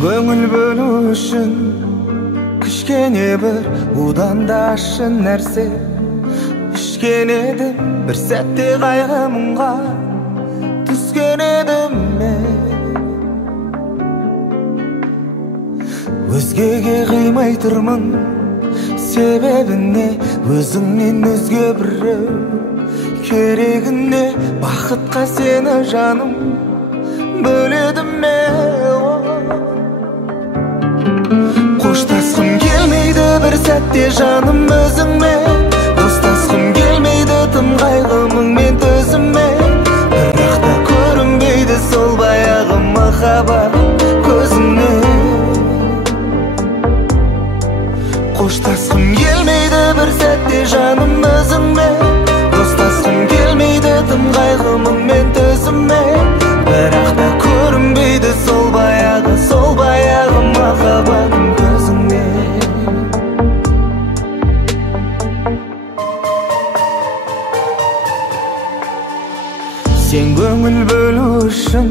көңіл бөлу үшін кішкене бір удандашын нәрсе ішкен едім, бір сәтте қайғы мұңға түскен едім мен. Өзгеге қимай тұрмын, себебіне өзіңнен өзге біреу керегіне. Бақытқа сені жаным бөледім мен. Қоштасқым келмейді бір сәтте жаным өзіңмен, достасқым келмейді тым қайғымыңмен төзіммен. Бірақ та көрінбейді сол баяғы махаббат көзіңнен. Қоштасқым келмейді бір сәтте жаным өзіңмен, достасқым келмейді тым қайғымыңмен төзіммен. Бірақ та көрінбейді сол баяғы махаббатым көзіңнен. Сен көңіл бөлу үшін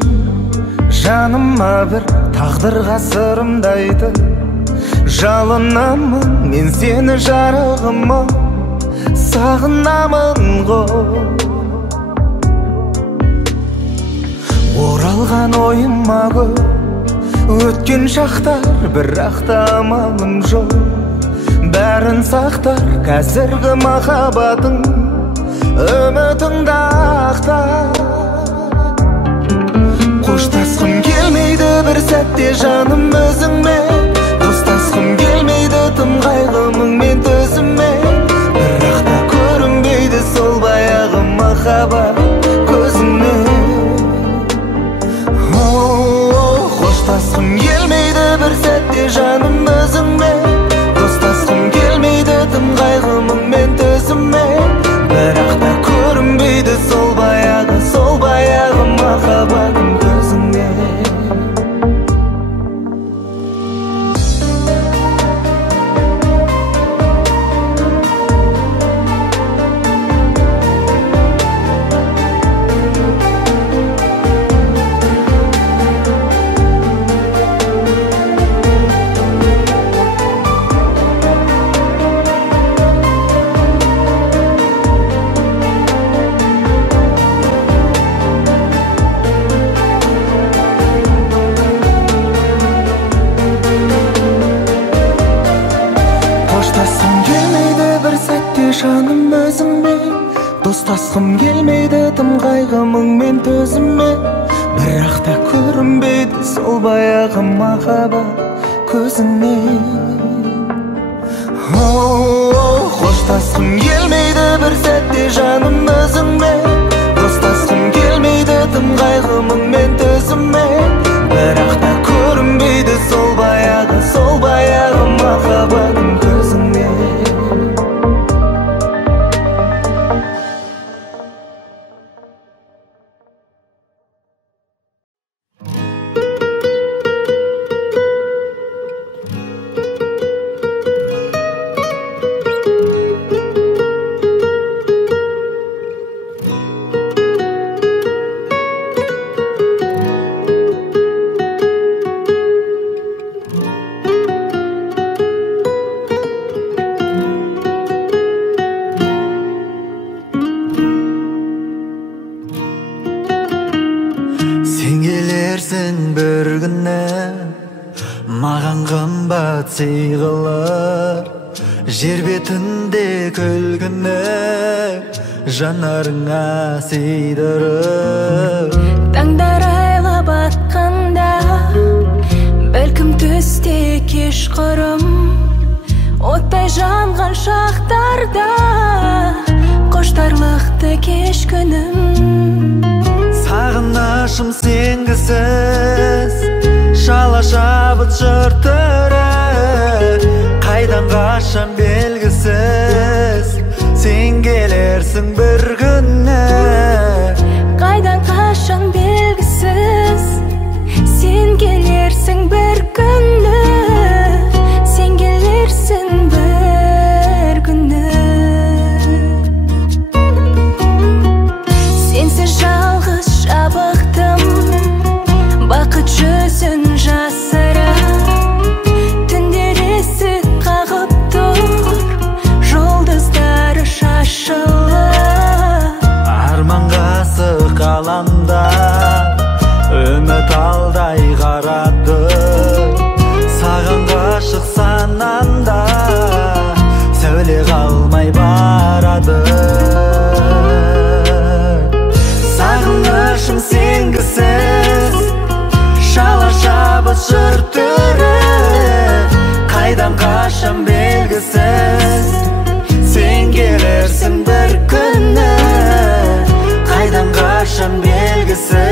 жаныма бір тағдырға сырымды айтып жалынамын, мен сені жарығыма сағынамын ғой. Оралған ойыма көп өткен шақтар, бірақ та амалым жоқ. Бәрін сақтар қазіргі махаббатың, үмітіңді ақтар. Қоштасқым келмейді бір сәтте жаным өзіңмен, достасқым келмейді тым қайғымыңмен төзіммен. Бірақ та көрінбейді сол баяғы махаббат көзіңнен. Қоштасқым келмейді бір сәтте жаным өзіңмен, достасқым келмейді тым қайғымыңмен төзіммен. Бірақ та көрінбейді сол баяғы махаббатым көзіңнен. Жаным өзіңмен, достасқым келмейді тым қайғымыңмен төзіммен. Бірақ та көрінбейді сол баяғы махаббат көзіңнен. Қоштасқым келмейді бір сәтте жаным өзіңмен, достасқым келмейді тым қайғымыңмен төзіммен. Бірақ та көрінбейді сол баяғы махаббатым көзіңнен. Жер бетінде күлгіні жанарыңа сыйдырып, таңдар айлап атқанда бәлкім түсте кешқұрым, оттай жанған шақтарда қоштарлықты кеш күнім. Сағынышым сенгісіз шала шабыт жыртыры, қайдан қашан белгісіз сен келерсің бір күні. Қайдан қашан белгісіз сен келерсің бір күні. Сен келерсің бір күні. Сенсіз жалғыз жабықтым, бақыт жүзін жасырып. жанымда үміт алдай қарады. Саған ғашық санамда сәуле қалмай барады. Сағынышым сенгісіз шала шабыт жыр түрі, қайдан қашам белгісіз. Сен келерсің бір күні, қайдан қашам белгісіз.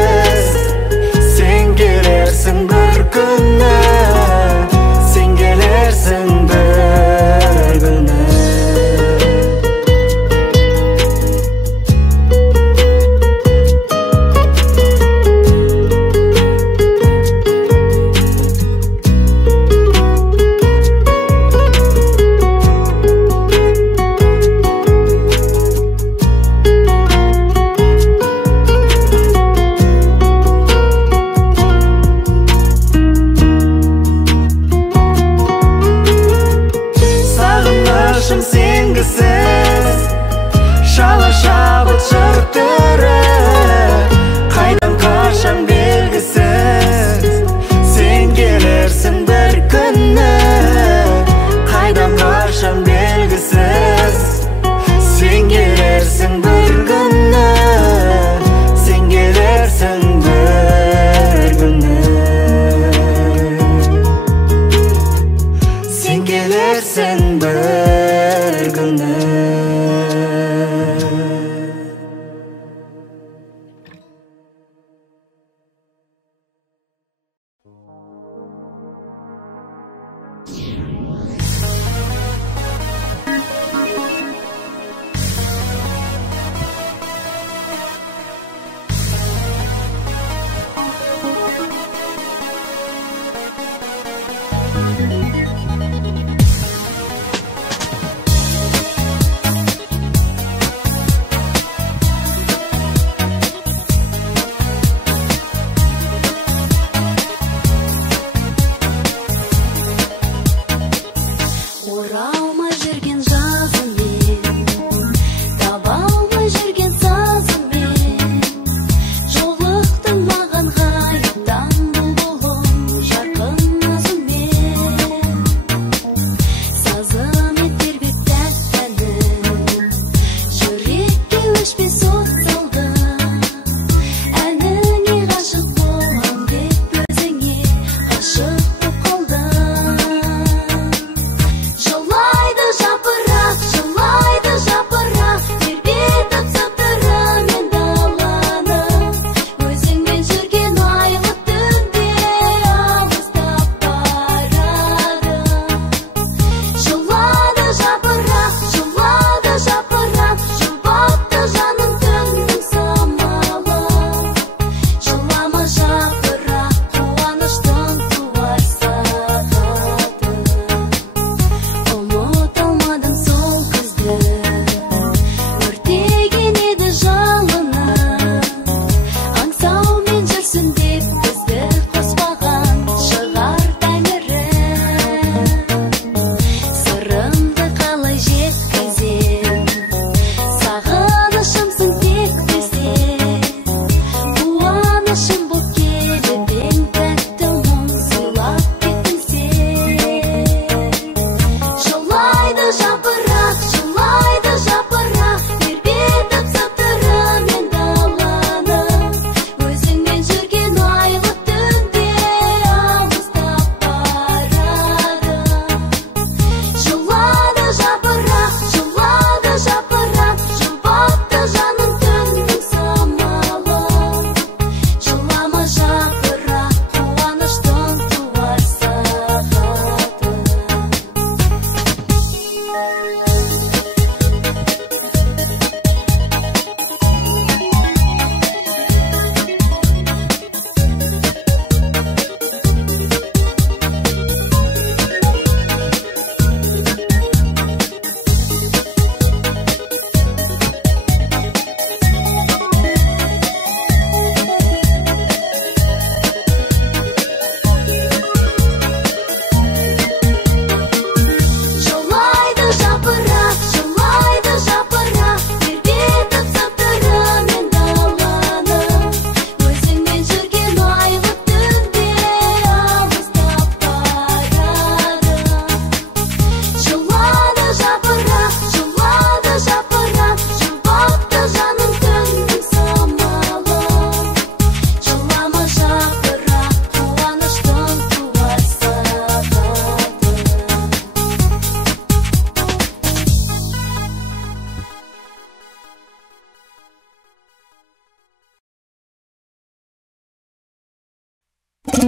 Мен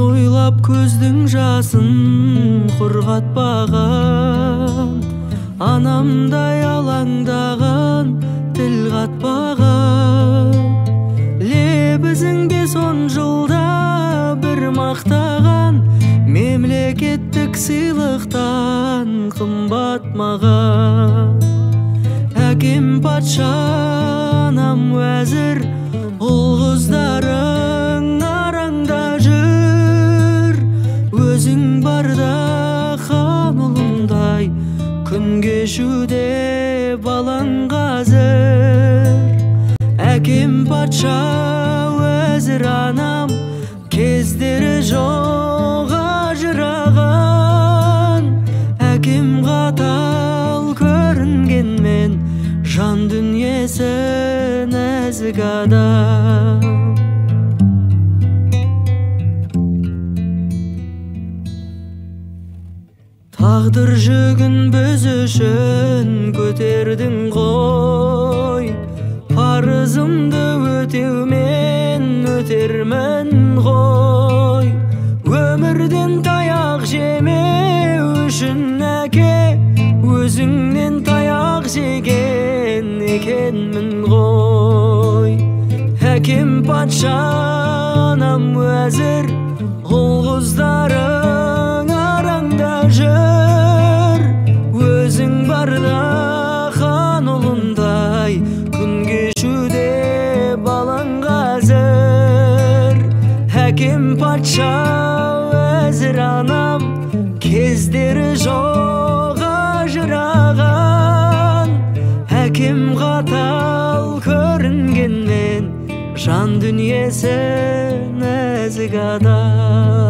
ойлап көздің жасын құрғатпаған, анамдай алаңдаған, тіл қатпаған. Лебізіңде сон жылда бір мақтаған, мемлекеттік сыйлықтан қымбат маған. Әкем патша, анам уәзір, ұл-қыздарың араңда жүр. Өзің барда хан ұлындай, күн кешуде балаң қазір. Әкем патша, уәзір анам, кездері жоқ ажыраған. Әкем қатал көрінгенмен, жан дүниесі нәзік адам. Тағдыр жүгін біз үшін көтердің ғой, парызымды өтеумен өтермін ғой. Өмірден таяқ жемеу үшін әке, өзіңнен таяқ жеген екенмін ғой. Әкем патша, анам уәзір, ұл-қыздарың араңда жүр. Өзің барда хан ұлындай, күн кешуде балаң қазір. Әкем патша, уәзір анам, кездері жоқ ажыраған. Әкем қатал көрінгенмен, жан дүниесі нәзік адам.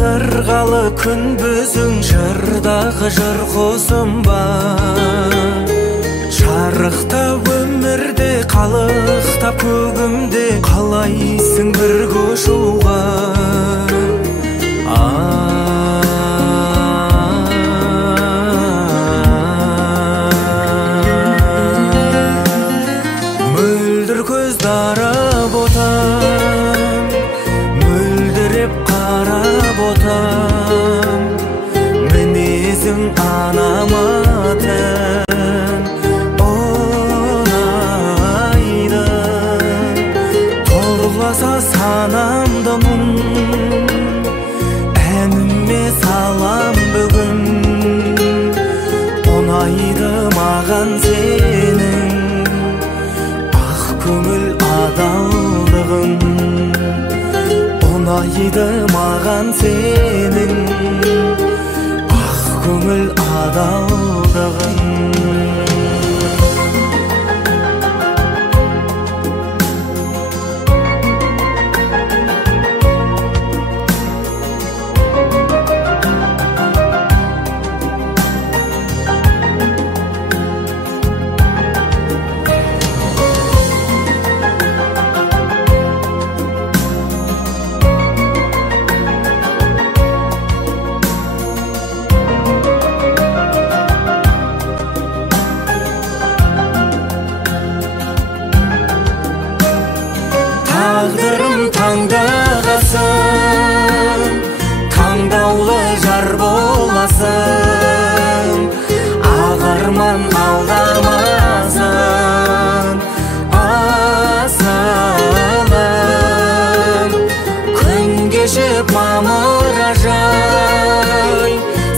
Сырғалы күн бізің жырдағы жыр қосым бар. Шарықтап өмірде қалықтап көгімде, қалайсың бір көшуға. Мөлдір көз дарып отам, мөлдіреп қарап отам. Мінезің анаматын оңайды, торласа санамды мұң. маған сенің ақ көңіл адалдығың, ұнайды маған сенің ақ көңіл адалдығың. Тағдырым таңдағасың, таңдаулы жар боласың, ағарман алдамасын асылым. Күн кешіп мамыражай,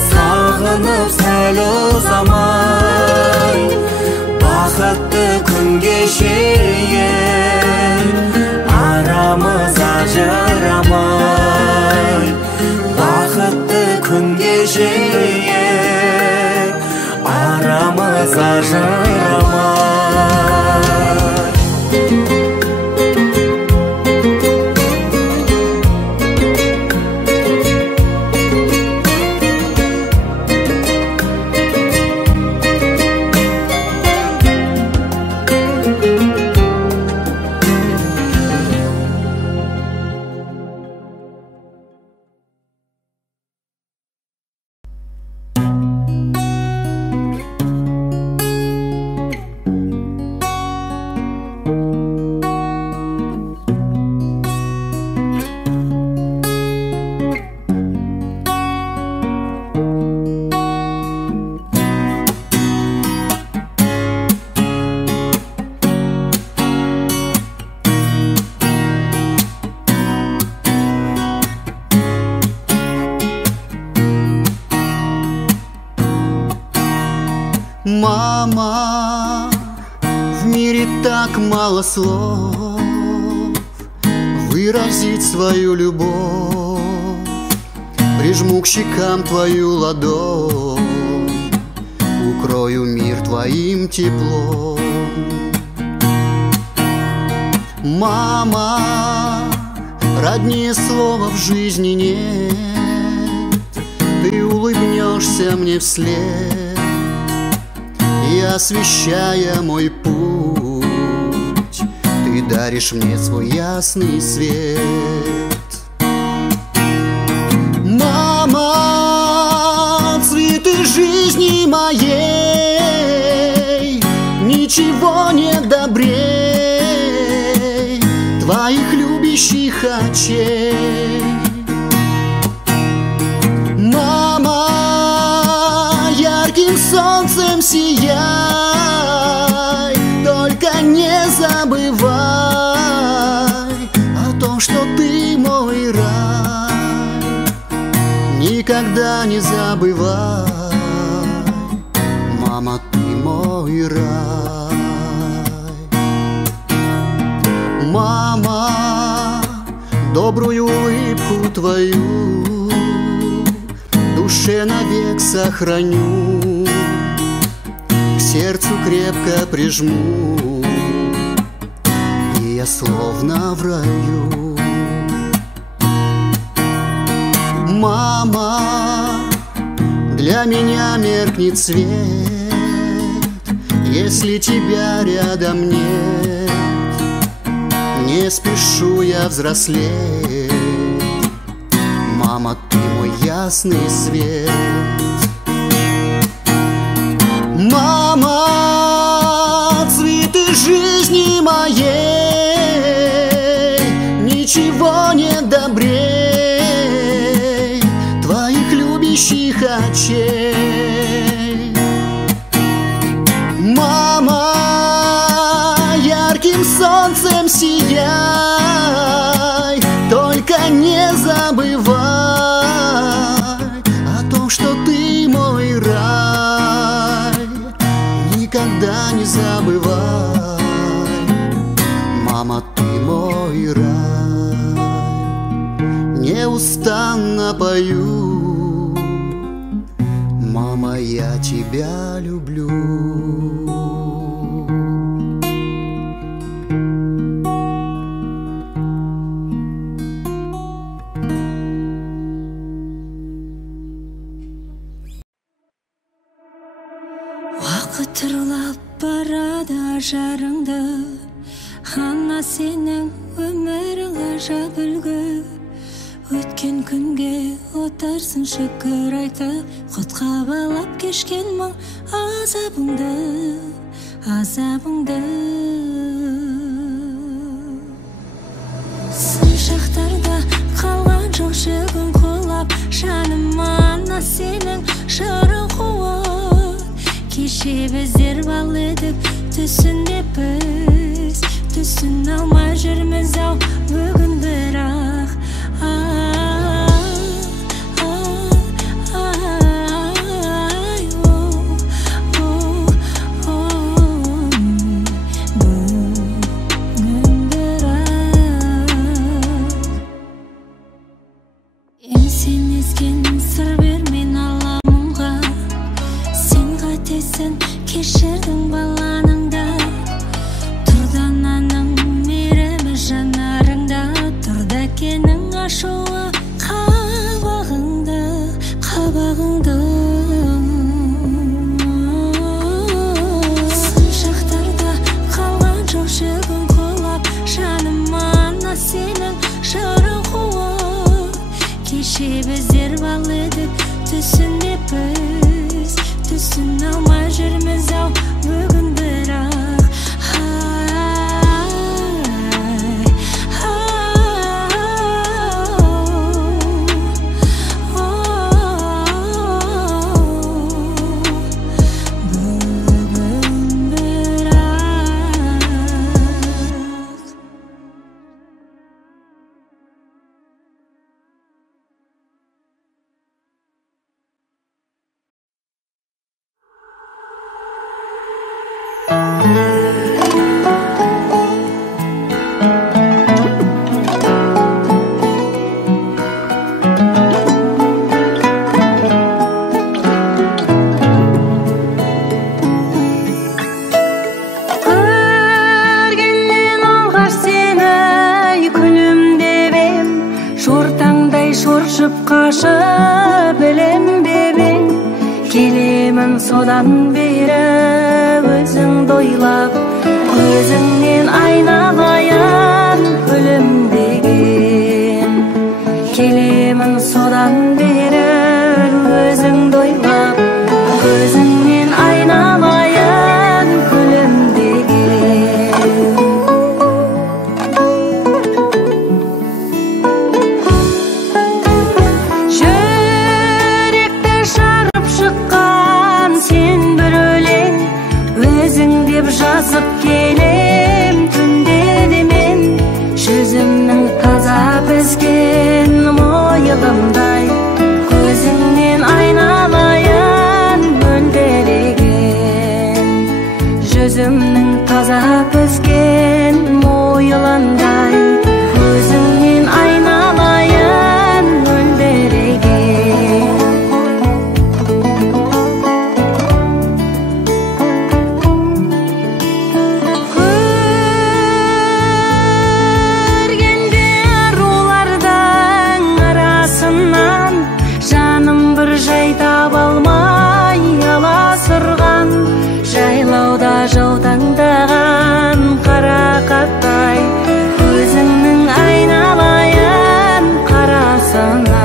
сағынып сәл ұзамай, бақытты күн кешейін, арамыз ажырамай, бақытты күн кешейін, арамыз ажырамай. Мама, в мире так мало слов выразить свою любовь. Прижму к щекам твою ладонь, укрою мир твоим теплом. Мама, роднее слова в жизни нет. Ты улыбнешься мне вслед, и освещая мой путь, ты даришь мне свой ясный свет. Мама, цветы жизни моей, ничего нет добрей твоих любящих очей. Мама, ярким солнцем сияй, только не забывай о том, что ты мой рай. Никогда не забывай, мама, ты мой рай. Мама, добрую улыбку твою душе навек сохраню, к сердцу крепко прижму, и я словно в раю. Мама, для меня меркнет свет, если тебя рядом нет. Не спешу я взрослеть, мама, ты мой ясный свет. Мама, цветы жизни моей, ничего нет добрей твоих любящих очей. Мама, ярким солнцем сияй, только не забывай о том, что ты мой рай. Никогда неустанно пою. Мама, я тебя люблю. Вақыт ұрлап барады ажарыңды, ана сенің өмірің ғажап үлгі. Өткен күнге отарсың шүкір айтып, құтқа балап кешкен мұң азабыңды, азабыңды. Сын шақтарда қалған жоқ шегін қолап, жаныма ана сенің жырың қуат. Кеше біздер бал едік, түсінде біз түсін алмай жүрміз ау бүгін бірақ. Кешірдің баланыңда, тұрдан аның мейірімі жанарыңда, тұрда кенің ашуы қабағыңда, қабағыңда. Сын шақтарда қалған жоқ шегін қолап, жаныма ана сенің жырың қуат. Кеше біздер бал едік, түсінде біз түсін алмай жүрміз ау бүгін бірақ. Қашып білінбебең, келемін содан бері өзіңді ойлап, көзіңнен айналайын күлімдеген. Келемін содан бері өзіңді ойлап, көзіңнен айналайын күлімдеген. Жазып келем түнде де мен, жүзімнің таза піскен мойылымдай, көзіңнен айналайын мөлдіреген. Жүзімнің таза піскен мойылындай, көзіңнен айналайын мөлдіреген. Жайлауда жаутаңдаған қара қаттай, көзіңнің айналайын қарасынан.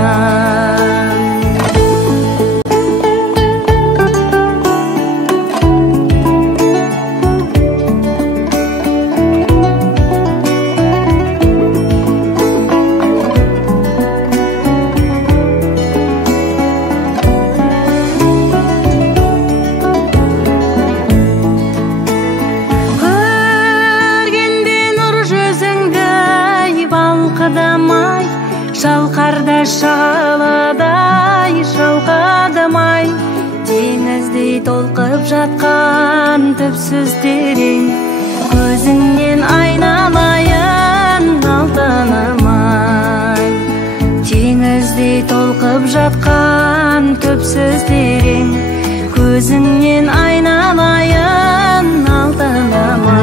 Шалқарда шағаладай шалқадымай, теңіздей толқып жатқан түпсіз терең, көзіңнен айналайын алтынымай. Теңіз теңіздей толқып жатқан төпсіз терең, көзіңнен айналайын алтынама.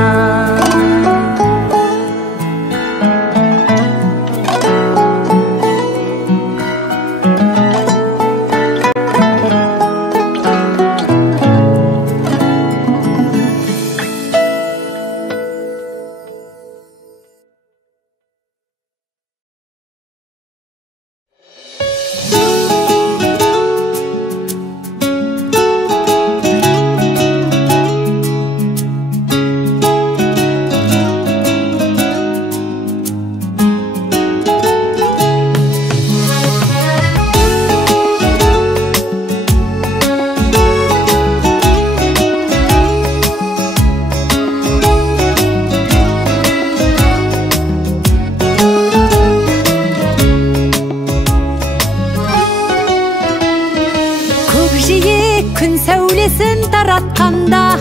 Күн сәулесін таратқанда,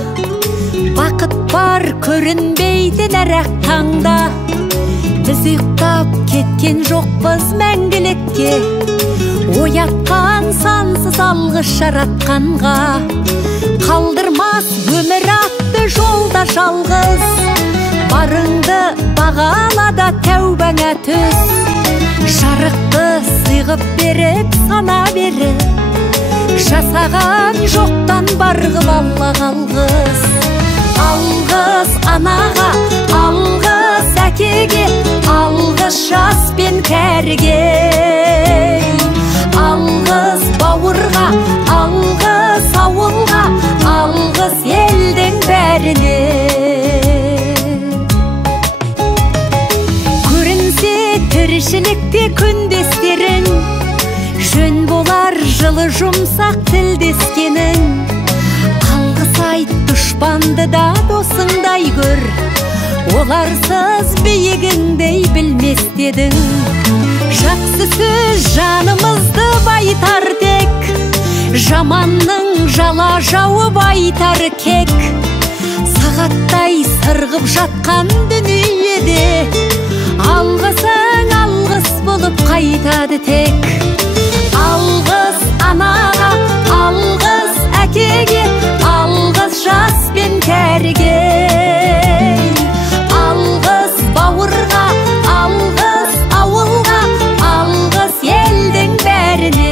бақыт бар көрінбейді нәрәк таңда. Біз ұйықтап кеткен жоқпыз мәңгілікке, оятқан сансыз алғыс жаратқанға. Қалдырмас өмір атты жолда жалғыз, барыңды бағалада тәубаңа түс. Жарықты сыйғып беріп сана беріп, жасаған жоқтан барғып алла қалғыз. Алғыз анаға, алғыз әкеге, алғыз жас пен кәріге. Алғыз бауырға, алғыз ауылға, алғыз елдің бәріне. Көрінсе тіршілікте күндестерің, жөн болар жылы жұмсақ тілдескенің. Алғыс айт дұшпанды да досыңдай көр, оларсыз биігіңдей білмес дедің. Жақсы сөз жанымызды байтар тек, жаманның жала жауып айтар кек. Сағаттай сырғып жатқан дүниеде, алғысың алғыс болып қайтады тек. Алғыс анаға, алғыс әкеге, алғыс жас пен кәріге. Алғыс бауырға, алғыс ауылға, алғыс елдің бәріне.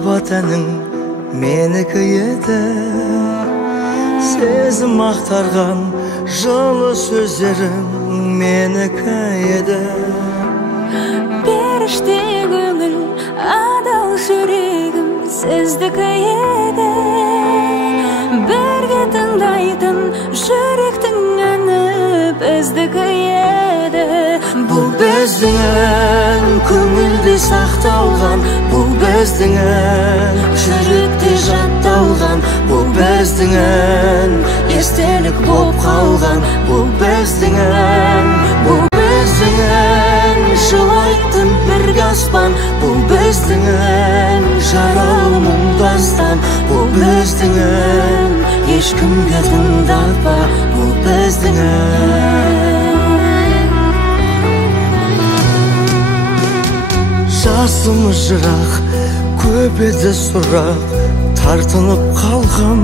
Махаббатының менікі еді, сезім ақтарған жылы сөздерің менікі еді. Періште көңіл, адал жүрегім сіздікі еді. Бірге тыңдайтын жүректің әні біздікі еді. Бұл біздің ән, көңілде сақталған. Бұл біздің ән, жүректе жатталған. Бұл біздің ән, естелік боп қалған. Бұл біздің ән, бұл біздің ән, жылайтын бірге аспан. Бұл біздің ән, жаралы мұңдастан. Бұл біздің ән, ешкімге тыңдатпа. Бұл біздің ән. Жасымыз жырақ, көп еді сұрақ, тартынып қалғам.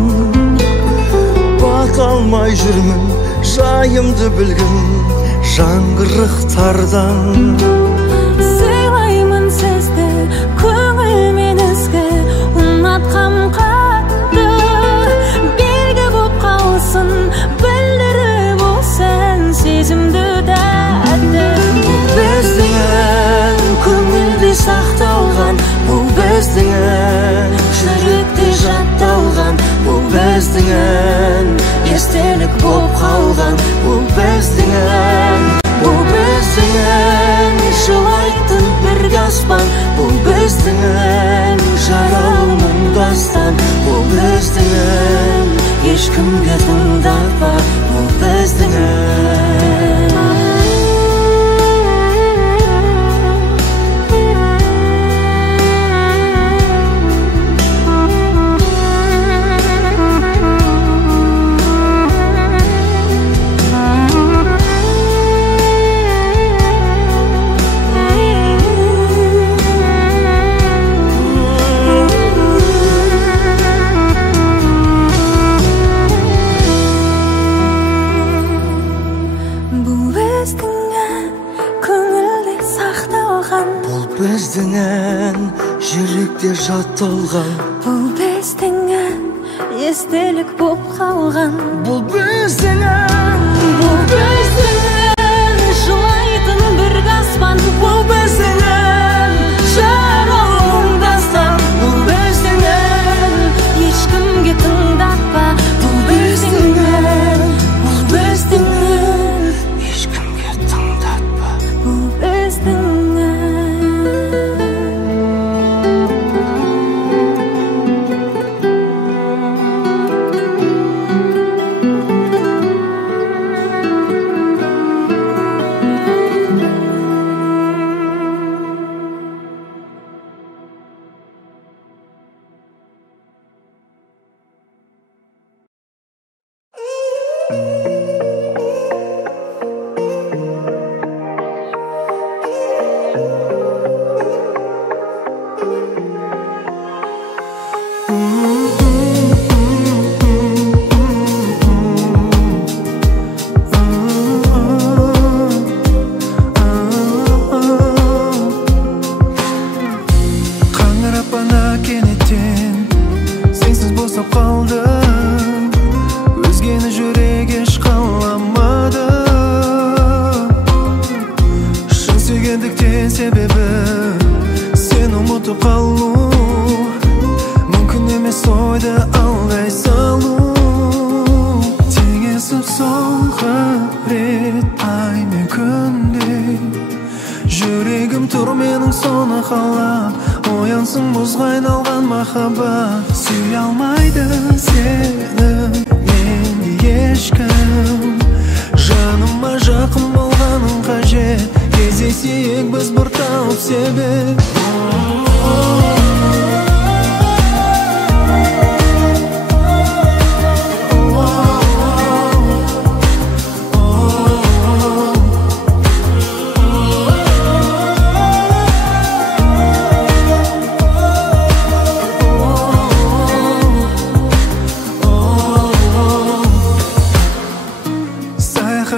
Бата алмай жүрмін, жайымды білгін, жаңғырықтардан. Сыйлаймын сізді, көңілмен ізгі, ұнатқам қатты. Белгі боп қалсын, білдіріп олсаң сезімді тәтті. Біздің ән, көңілде сақталған. Бұл біздің ән, жүректе жатталған. Бұл біздің ән, естелік боп қалған. Бұл біздің ән, бұл біздің ән, жылайтын бірге аспан. Бұл біздің ән, жаралы мұңдастан. Бұл біздің ән, ешкімге тыңдатпа. Бұл біздің ән. Біздің ән, жүректе жатталған. Бұл біздің ән, естелік боп қалған. Бұл біздің ән, бұл біздің ән, жылайтын бірге аспан. Бұл біздің ән, жаралы мұңдастан. Бұл біздің ән, ешкімге тыңдатпа. Бұл біздің ән, бұл біздің ән, ешкімге тыңдатпа. Бұл біздің ән.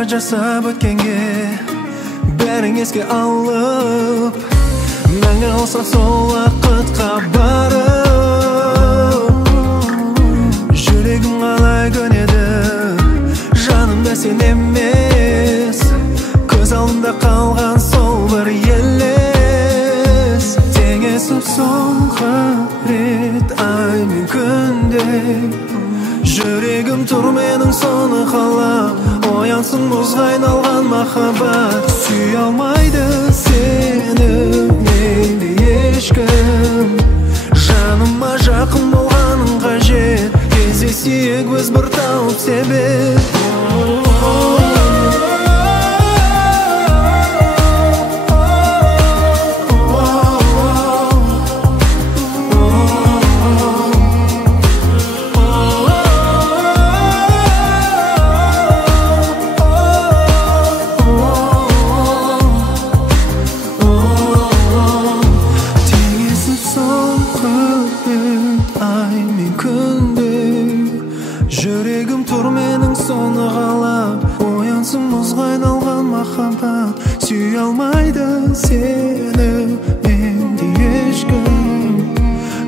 жасап өткенге бәрің еске алып мәңгі алсақ сол уақытқа барып жүрегім қалай көнеді, жанымда сен емес, көз алдымда қалған сол бір елес. Теңесіп соңғы рет ай мен күндей, жүрегім тұр менің соны қалап, оянсын мұзға айналған махаббат. Сүй алмайды сені мені ешкім, жаныма жақын болғаның қажет, кездесейік біз бір тауып себеп. Жүрегім тұр менің соны қалап, оянсын мұзға айналған махаббат. Сүй алмайды сені менде ешкім,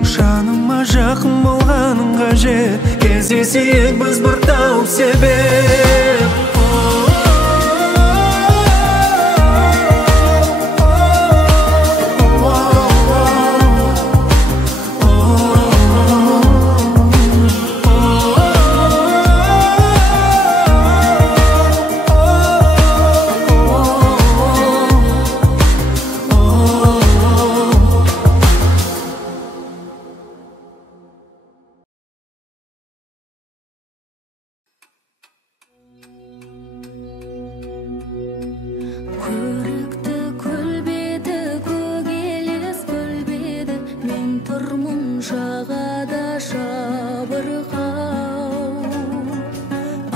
жаныма жақын болғаның қажет, кездесейік біз бір тауып себеп. Көрікті көлбеді, көгелес көлбеді, мен тұрмын жағада жабырқау.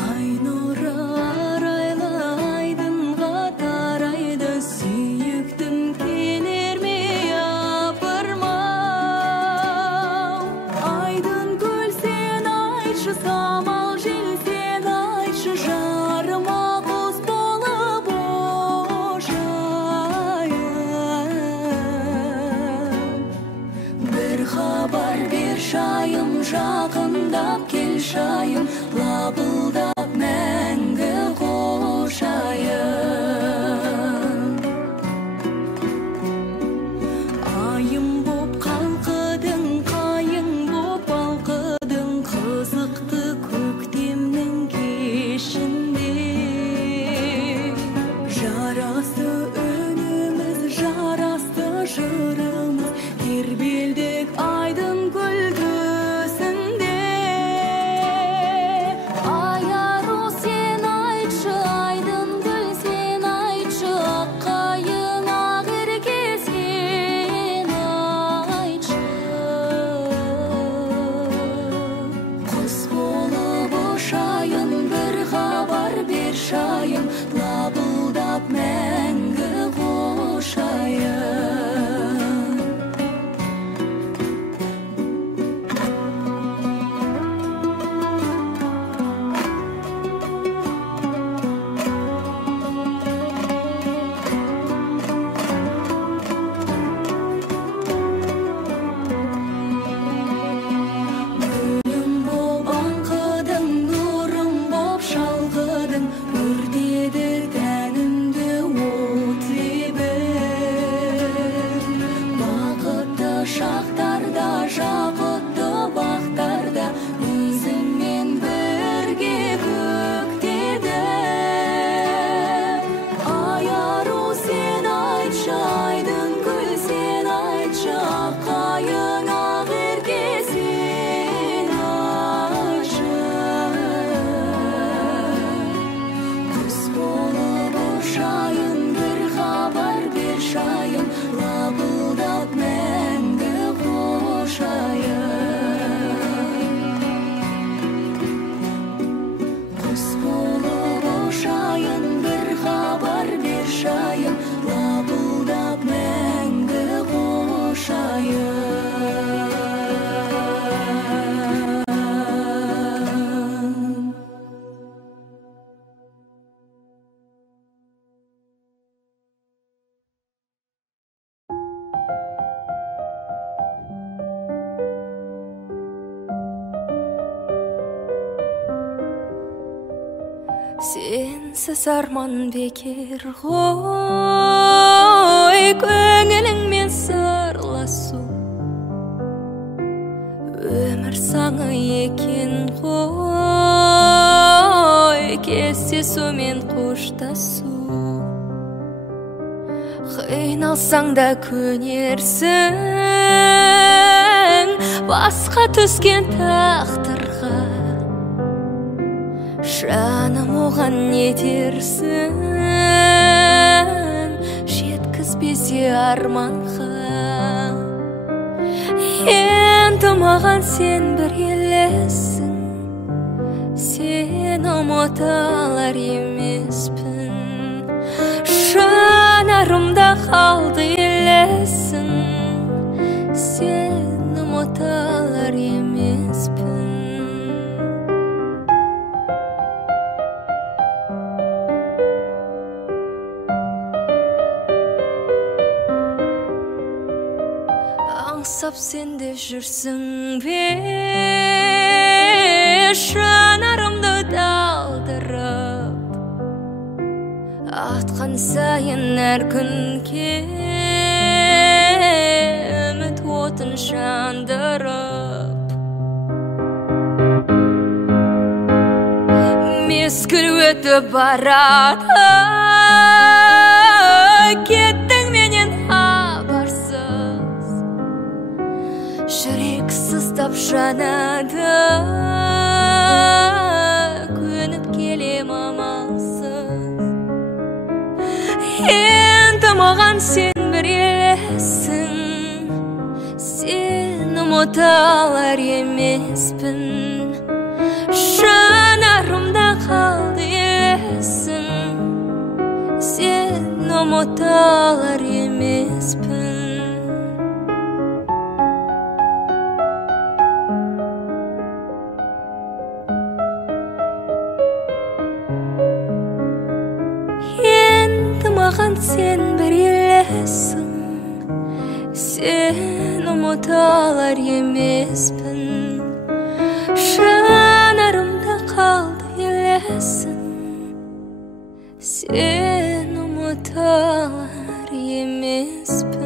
Ай нұры арайлы айдынға тарайды, сүйіктім келер ме апырмау. Айдын көл сен айтшы, самал жел сен айтшы, жарыма құс болып бір хабар бер шайым, жақындап кел шайым, лапылдап мәңгі қошайын. Айым боп қалқыдың, қайың боп балқыдың, қызықты көктемнің кешінде. Жарасты үніміз, жарасты жырымыз, тербелдік айдын көл төсінде. Sensiz arman bekер ғой, көңіліңмен сырласу. Өмір саңы екен ғой, кездесумен қоштасу. Қиналсаң да көнерсің, басқа түскен тағдырға. Жаным, оған не дерсің, жеткізбесе арманға. Енді маған сен бір елесің, сен ұмыта алар емеспін. Жанарымда қалды елесің, сен ұмыта алар емеспін. Аңсап сенде жүрсің бе, жанарымды далдырып. Атқан сайын әр күнге үміт отын жандырып. Мезгіл өтіп барады, кеттің менен хабарсыз. Жүрек сыздап жанады, көніп келем амалсыз. Енді маған сен бір елесің, сен ұмыта алар емеспін. Жанарымда қалды елесің, сен ұмыта алар емеспін. Маған сен бір елесің, сен ұмыта алар емеспін. Жанарымда қалды елесің, сен ұмыта алар емеспін.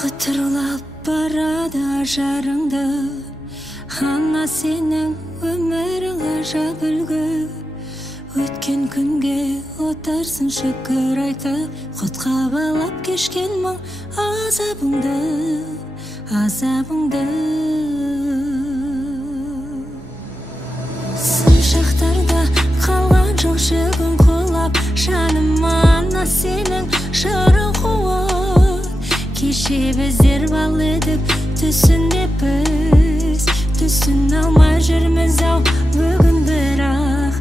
Кытырлап барады ажарыңды, ана сенің өмірің ғажап үлгі. Өткен күнге отарсың шүкір айтып, құтқа балап кешкен мұң азабыңды, азабыңды. Сын шақтарда қалған жоқ жүгін қолап, жаныма ана сенің жырың қуат. Кеше біздер бал едік, түсінде біз түсін алмай жүрміз ау бүгін бірақ.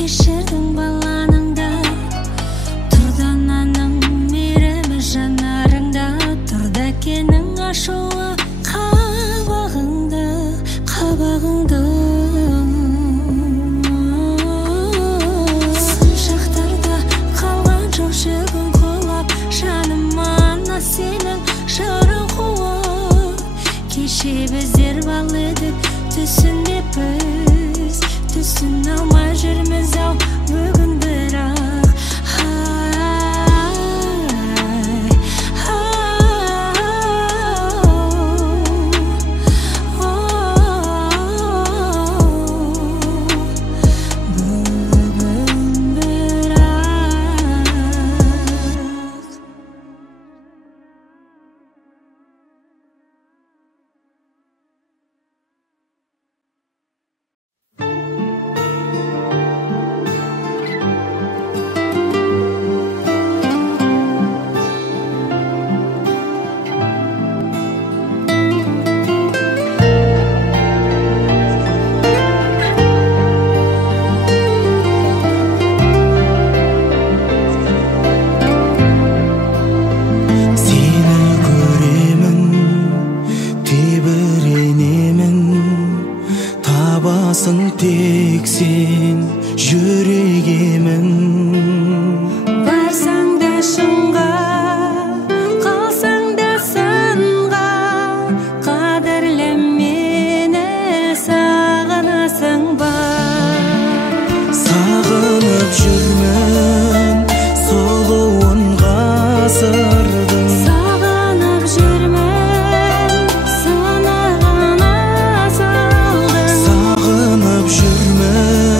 Кешірдің баланыңда, тұрдан аның мейірімі жанарыңда, тұрда кенің ашуы қабағыңда, қабағыңда. Сын шақтарда қалған жоқ жүгін қолап, жаныма ана сенің жырың қуат. Кеше біздер бал едік, түсінде біз түсін алмай жүрміз ау бүгін бірақ. Тек сен жүрегімін. Барсаң да шыңға, қалсаң да сынға, қадірлем мені сағынасың ба? Сағынып жүрмін сұлуын ғасырдың. Сағынып жүрмін санаған асылдың. Сағынып жүрмін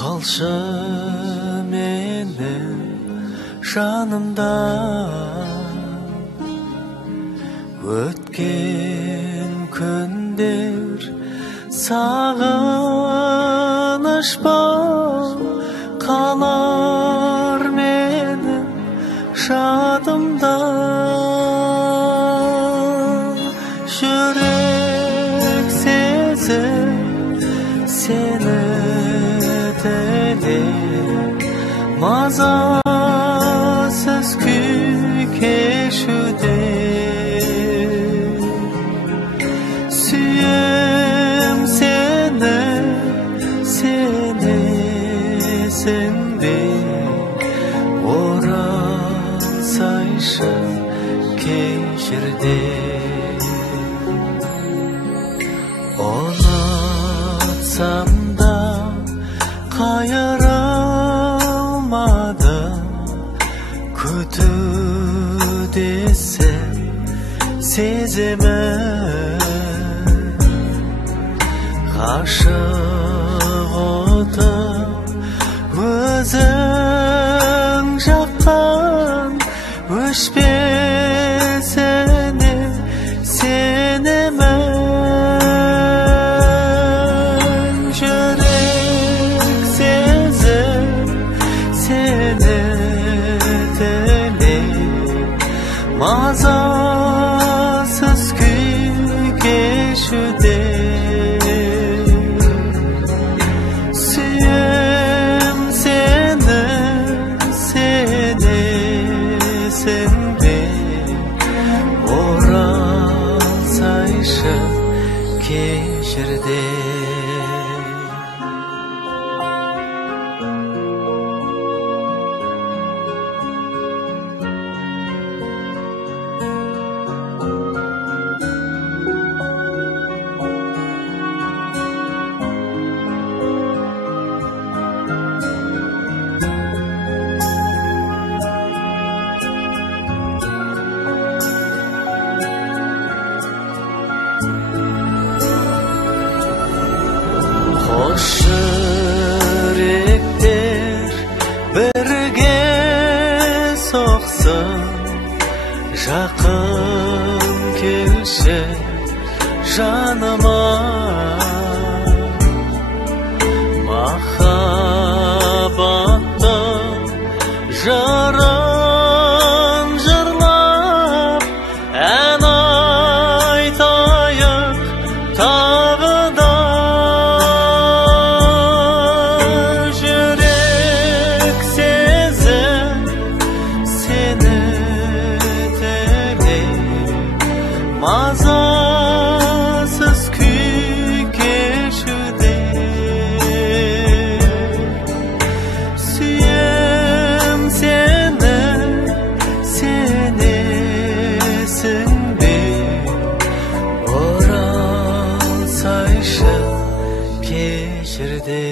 қалшы менің жанымда өткен күндер сағыныш боп қалар менің жадымда жүрек сезім сені тілеп мазасыз күй кешуде сүйем сені сенесің бе оралсайшы кей жерде ұнатсам да қайыра алмадым күтудесің сезімім ғашық отым өзің жаққан өшпесіне сенемін жүрек сезім сені тілеп мазасыз күй кешуде сүйем сені сенесің бе оралсайшы кей жерде қос жүректер бірге соқсын жақын келші жаныма махаббаттың жырын жырлап ән айтайық тағы да жүрек сезім сені тілеп мазасыз күй кешуде сүйем сені сенесің бе оралсайшы кей жерде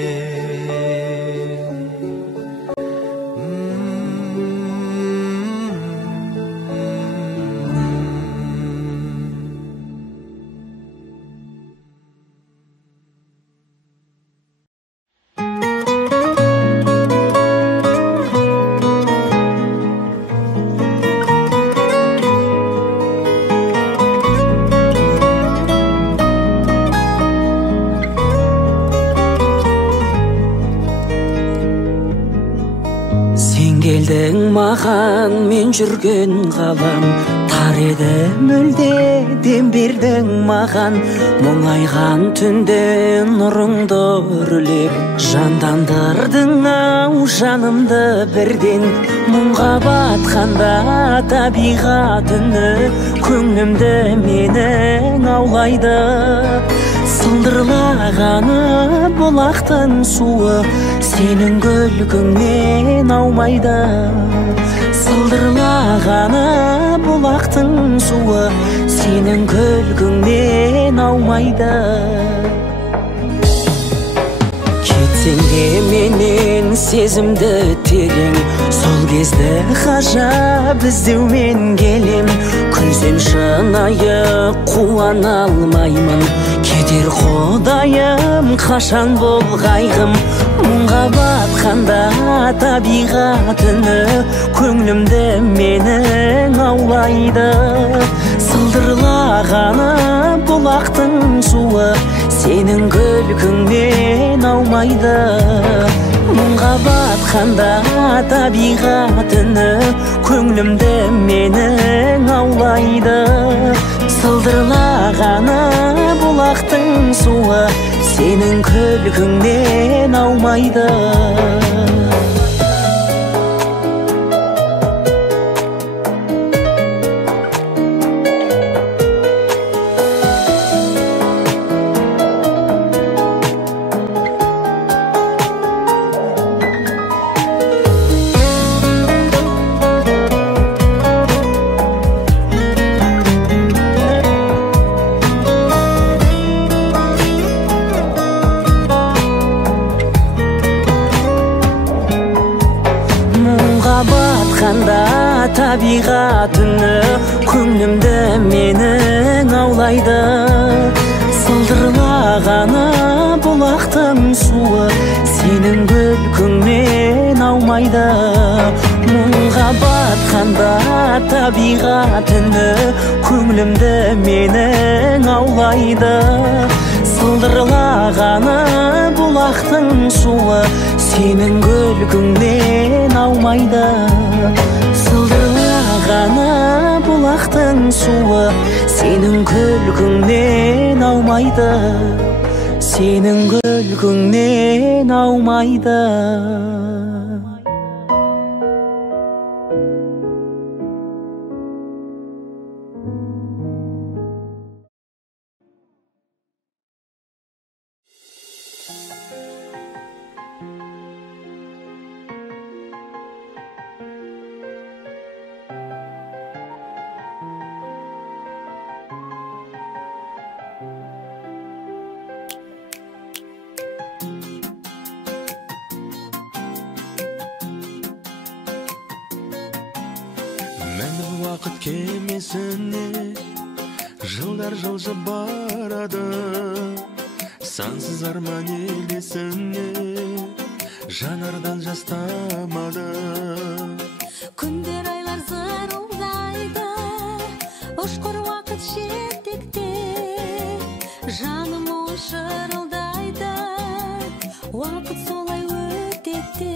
келдің маған мен жүрген ғалам тар еді мүлде дем бердің маған мұңайған түнде нұрыңды үрлеп жандандырдың ау жанымды бірден мұңға батқанда табиғат үні көңілімді менің аулайды сылдырлағаны бұлақтың суы сенің күлкіңнен аумайды сылдырлағаны бұлақтың суы сенің күлкіңнен аумайды кетсең де менен сезімді терең сол кезде ғажап іздеумен келем күлсем шынайы қуана алмаймын. Кетер Құдайым қашан бол қайғым. Мұңға батқанда табиғат үні көңілімді менің аулайды. Сылдырлағаны бұлақтың суы сенің күлкіңнен аумайды. Мұңға батқанда табиғат үні көңілімді менің аулайды. Сылдырлағаны бұлақтың суы сенің күлкіңнен аумайды. Табиғат үні көңілімді менің аулайды. Сылдырлағаны бұлақтың суы сенің күлкіңнен аумайды. Мұңға батқанда табиғат үні көңілімді менің аулайды. Сылдырлағаны бұлақтың суы сенің күлкіңнен аумайды. Сылдырлағаны бұлақтың суы сенің күлкіңнен аумайды. Сенің күлкіңнен аумайды. Вақыт кемесіне жылдар жылжып барады. Сансыз арман елесіне жанардан жас тамады. Күндер айлар зырылдайды, ұшқыр уақыт шеттекте. Жаным шырылдайды, уақыт солай өтеді.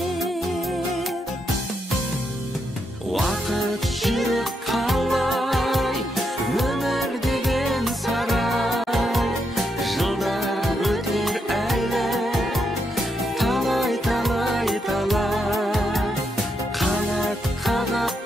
Уақыт жүріп қалай, өмір деген сарай. Жылдар өтер әлі, талай, талай, талай. Қанат қағып